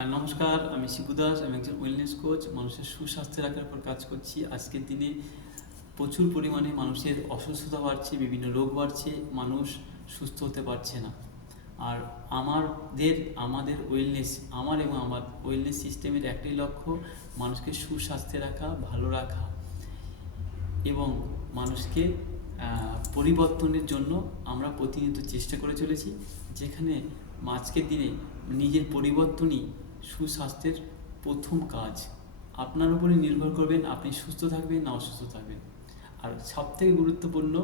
নমস্কার, আমি শিবু দাস। আমি একজন ওয়েলনেস কোচ। মানুষের সুস্বাস্থ্য রাখার উপর কাজ করছি। আজকের দিনে প্রচুর পরিমাণে মানুষের অসুস্থতা বাড়ছে, বিভিন্ন রোগ বাড়ছে, মানুষ সুস্থ হতে পারছে না। আর আমাদের ওয়েলনেস, আমার ওয়েলনেস সিস্টেমের একটাই লক্ষ্য, মানুষকে সুস্বাস্থ্যে রাখা, ভালো রাখা এবং মানুষকে পরিবর্তনের জন্য আমরা প্রতিনিয়ত চেষ্টা করে চলেছি, যেখানে আজকের দিনে নিজের পরিবর্তনই সুস্বাস্থ্যের প্রথম কাজ। আপনার উপরে নির্ভর করবেন আপনি সুস্থ থাকবেন না অসুস্থ থাকবেন। আর সবথেকে গুরুত্বপূর্ণ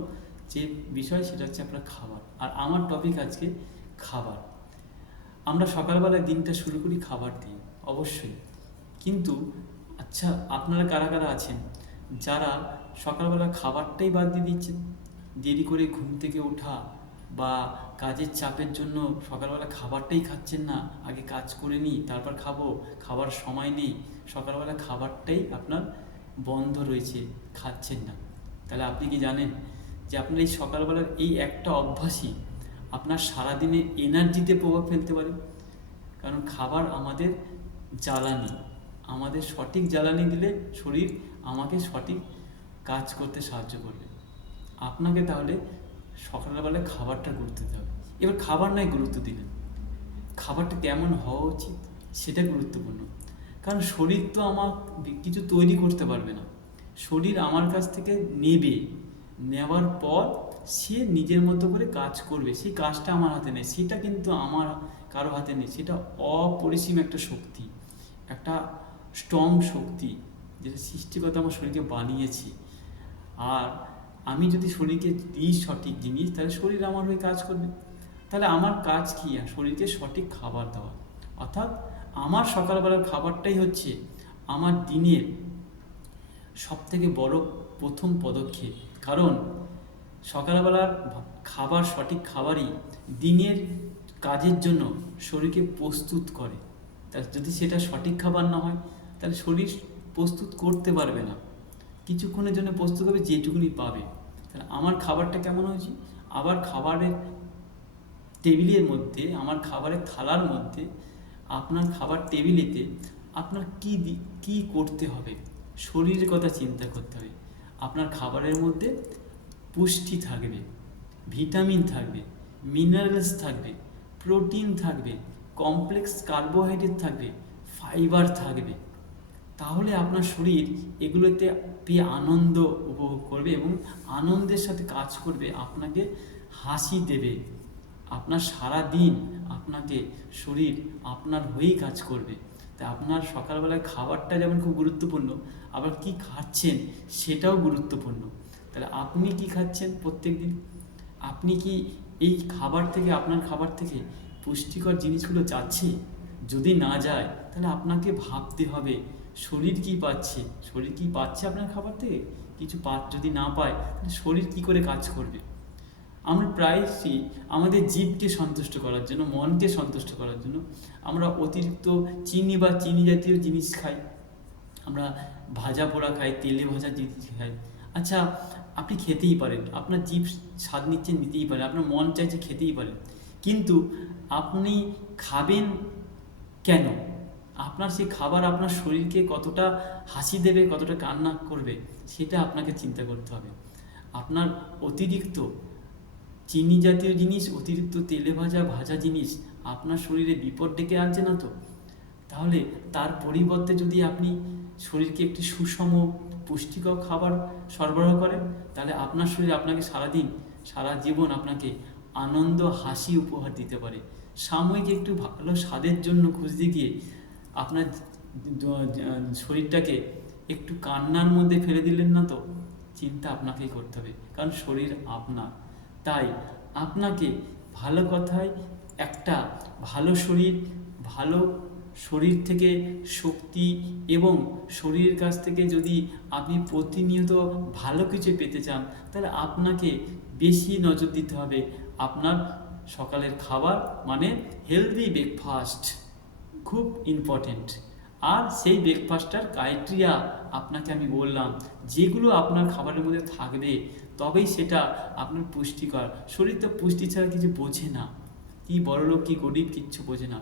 যে বিষয় সেটা হচ্ছে আপনার খাবার। আর আমার টপিক আজকে খাবার। আমরা সকালবেলায় দিনটা শুরু করি খাবার দিয়ে, অবশ্যই। কিন্তু আচ্ছা, আপনারা কারা কারা আছেন যারা সকালবেলা খাবারটাই বাদ দিয়ে দিচ্ছেন? দেরি করে ঘুম থেকে ওঠা বা কাজের চাপের জন্য সকালবেলা খাবারটাই খাচ্ছেন না, আগে কাজ করে নিই তারপর খাবো, খাবার সময় নেই, সকালবেলা খাবারটাই আপনার বন্ধ রয়েছে, খাচ্ছেন না। তাহলে আপনি কি জানেন যে আপনার এই সকালবেলার এই একটা অভ্যাসই আপনার সারাদিনের এনার্জিতে প্রভাব ফেলতে পারে? কারণ খাবার আমাদের জ্বালানি, আমাদের সঠিক জ্বালানি দিলে শরীর আমাকে সঠিক কাজ করতে সাহায্য করবে। আপনাকে তাহলে সকালবেলায় খাবারটা গুরুত্ব দিতে হবে। এবার খাবার নাই গুরুত্ব দিলেন, খাবারটা কেমন হওয়া উচিত সেটা গুরুত্বপূর্ণ। কারণ শরীর তো আমার কিছু তৈরি করতে পারবে না। শরীর আমার কাছ থেকে নেওয়ার পর সে নিজের মতো করে কাজ করবে। সেই কাজটা আমার হাতে নেই, সেটা কিন্তু আমার কারো হাতে নেই। সেটা অপরিসীম একটা শক্তি, একটা স্ট্রং শক্তি, যেটা সৃষ্টিকর্তা আমার শরীরকে বানিয়েছে। আর আমি যদি শরীরকে দিই সঠিক জিনিস, তাহলে শরীর আমার হয়ে কাজ করবে। তাহলে আমার কাজ কী? শরীরকে সঠিক খাবার দেওয়া। অর্থাৎ আমার সকালবেলার খাবারটাই হচ্ছে আমার দিনের সবথেকে বড় প্রথম পদক্ষেপ। কারণ সকালবেলার সঠিক খাবারই দিনের কাজের জন্য শরীরকে প্রস্তুত করে। তাহলে যদি সেটা সঠিক খাবার না হয়, তাহলে শরীর প্রস্তুত করতে পারবে না। কিছুক্ষণের জন্য প্রস্তুত হবে যেটুকুনি পাবে। তাহলে আমার খাবারটা কেমন হয়েছে? আবার খাবারের টেবিলের মধ্যে, আমার খাবারের থালার মধ্যে, আপনার খাবার টেবিলেতে আপনার কি করতে হবে, শরীরের কথা চিন্তা করতে হবে। আপনার খাবারের মধ্যে পুষ্টি থাকবে, ভিটামিন থাকবে, মিনারেলস থাকবে, প্রোটিন থাকবে, কমপ্লেক্স কার্বোহাইড্রেট থাকবে, ফাইবার থাকবে। তাহলে আপনার শরীর এগুলোতে পেয়ে আনন্দ উপভোগ করবে এবং আনন্দের সাথে কাজ করবে, আপনাকে হাসি দেবে। আপনার সারা দিন আপনাকে শরীর আপনার হয়েই কাজ করবে। তাই আপনার সকালবেলায় খাবারটা যেমন খুব গুরুত্বপূর্ণ, আবার কি খাচ্ছেন সেটাও গুরুত্বপূর্ণ। তাহলে আপনি কি খাচ্ছেন প্রত্যেক দিন? আপনি কি এই আপনার খাবার থেকে পুষ্টিকর জিনিসগুলো যাচ্ছে? যদি না যায়, তাহলে আপনাকে ভাবতে হবে শরীর কি পাচ্ছে আপনার খাবার থেকে? যদি না পায়, তাহলে শরীর কি করে কাজ করবে? আমরা প্রায়শই আমাদের জীবকে সন্তুষ্ট করার জন্য, মনকে সন্তুষ্ট করার জন্য আমরা অতিরিক্ত চিনি বা চিনি জাতীয় জিনিস খাই, আমরা ভাজা পোড়া খাই, তেলে ভাজা জিনিস খাই। আচ্ছা, আপনি খেতেই পারেন, আপনার জিভ স্বাদ নিতেই পারে, আপনার মন চাইছে খেতেই পারেন, কিন্তু আপনি খাবেন কেন? আপনার সেই খাবার আপনার শরীরকে কতটা হাসি দেবে, কতটা কান্না করবে, সেটা আপনাকে চিন্তা করতে হবে। আপনার অতিরিক্ত চিনি জাতীয় জিনিস, অতিরিক্ত তেলে ভাজা জিনিস আপনার শরীরে বিপদ ডেকে আনছে না তো? তাহলে তার পরিবর্তে যদি আপনি শরীরকে একটি সুষম পুষ্টিকর খাবার সরবরাহ করেন, তাহলে আপনার শরীর আপনাকে সারা জীবন আপনাকে আনন্দ, হাসি উপহার দিতে পারে। সাময়িক একটু ভালো স্বাদের জন্য খুঁজতে গিয়ে আপনার শরীরটাকে একটু কান্নার মধ্যে ফেলে দিলেন না তো? চিন্তা আপনাকেই করতে হবে, কারণ শরীর আপনার। তাই আপনাকে ভালো কথায় একটা ভালো শরীর থেকে শক্তি এবং শরীরের কাছ থেকে যদি আপনি প্রতিনিয়ত ভালো কিছু পেতে চান, তাহলে আপনাকে বেশি নজর দিতে হবে আপনার সকালের খাবার, মানে হেলদি ব্রেকফাস্ট খুব ইম্পর্টেন্ট। আর সেই ব্রেকফাস্টটার ক্রাইটেরিয়া আপনাকে আমি বললাম, যেগুলো আপনার খাবারের মধ্যে থাকবে তবেই সেটা আপনার পুষ্টিকর। শরীর তো পুষ্টি ছাড়া কিছু বোঝে না, কি বড়লোক কি গরিব কিচ্ছু বোঝে না।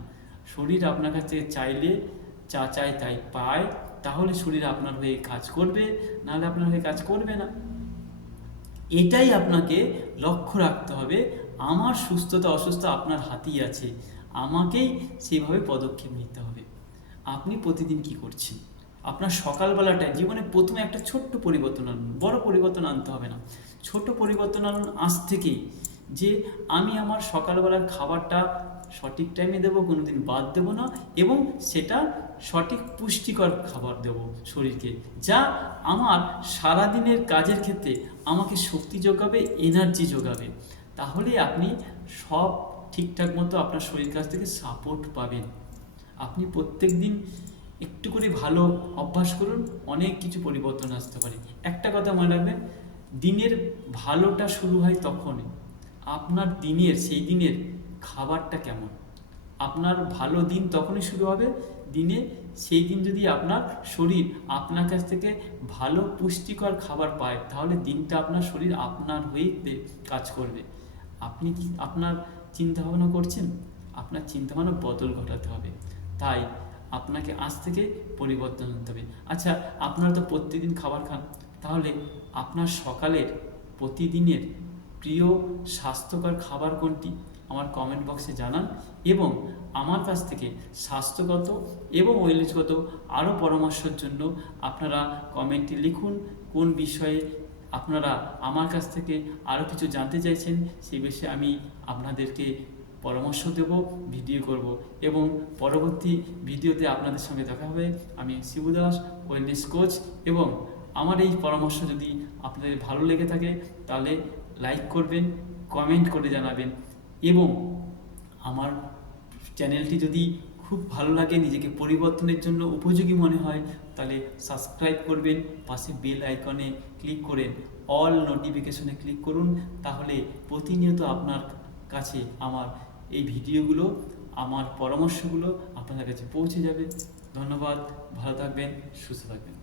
শরীর আপনার কাছ থেকে চাইলে যা চায় তাই পায়, তাহলে শরীর আপনার হয়ে কাজ করবে, নাহলে আপনার হয়ে কাজ করবে না। এটাই আপনাকে লক্ষ্য রাখতে হবে। আমার সুস্থতা অসুস্থতা আপনার হাতেই আছে, আমাকেই সেইভাবে পদক্ষেপ নিতে হবে। আপনি প্রতিদিন কি করছেন? আপনার সকালবেলাটায় জীবনে প্রথমে একটা ছোট্ট পরিবর্তন আনুন, বড় পরিবর্তন আনতে হবে না, ছোট পরিবর্তন আনুন আজ থেকেই, যে আমি আমার সকালবেলার খাবারটা সঠিক টাইমে দেবো, কোনোদিন বাদ দেবো না, এবং সেটা সঠিক পুষ্টিকর খাবার দেব শরীরকে, যা আমার সারাদিনের কাজের ক্ষেত্রে আমাকে শক্তি যোগাবে, এনার্জি যোগাবে। তাহলে আপনি সব ঠিকঠাক মতো আপনার শরীর কাছ থেকে সাপোর্ট পাবেন। আপনি প্রত্যেক দিন একটু করে ভালো অভ্যাস করুন, অনেক কিছু পরিবর্তন আসতে পারে। একটা কথা মনে রাখবেন, দিনের ভালোটা শুরু হয় তখনই আপনার দিনের, সেই দিনের খাবারটা কেমন। আপনার ভালো দিন তখনই শুরু হবে দিনে, সেই দিন যদি আপনার শরীর আপনার কাছ থেকে ভালো পুষ্টিকর খাবার পায়, তাহলে দিনটা আপনার শরীর আপনার হয়েই কাজ করবে। আপনি কি আপনার চিন্তা ভাবনা করছেন? আপনার চিন্তা ভাবনা বদল ঘটাতে হবে। তাই আপনাকে আজ থেকে পরিবর্তন আনতে হবে। আচ্ছা, আপনারা তো প্রতিদিন খাবার খান, তাহলে আপনার সকালের প্রতিদিনের প্রিয় স্বাস্থ্যকর খাবার কোনটি আমার কমেন্ট বক্সে জানান, এবং আমার কাছ থেকে স্বাস্থ্যগত এবং ওয়েলনেসগত আরও পরামর্শের জন্য আপনারা কমেন্টে লিখুন কোন বিষয়ে আপনারা আমার কাছ থেকে আরও কিছু জানতে চাইছেন। সেই বিষয়ে আমি আপনাদেরকে পরামর্শ দেব, ভিডিও করব, এবং পরবর্তী ভিডিওতে আপনাদের সঙ্গে দেখা হবে। আমি শিবু দাস, ওয়েলনেস কোচ, এবং আমার এই পরামর্শ যদি আপনাদের ভালো লেগে থাকে তাহলে লাইক করবেন, কমেন্ট করে জানাবেন, এবং আমার চ্যানেলটি যদি খুব ভালো লাগে, নিজেকে পরিবর্তনের জন্য উপযোগী মনে হয়, তাহলে সাবস্ক্রাইব করবেন, পাশে বেল আইকনে ক্লিক করে অল নোটিফিকেশনে ক্লিক করুন। তাহলে প্রতিনিয়ত আপনার কাছে আমার এই ভিডিওগুলো, আমার পরামর্শগুলো আপনাদের কাছে পৌঁছে যাবে। ধন্যবাদ, ভালো থাকবেন, সুস্থ থাকবেন।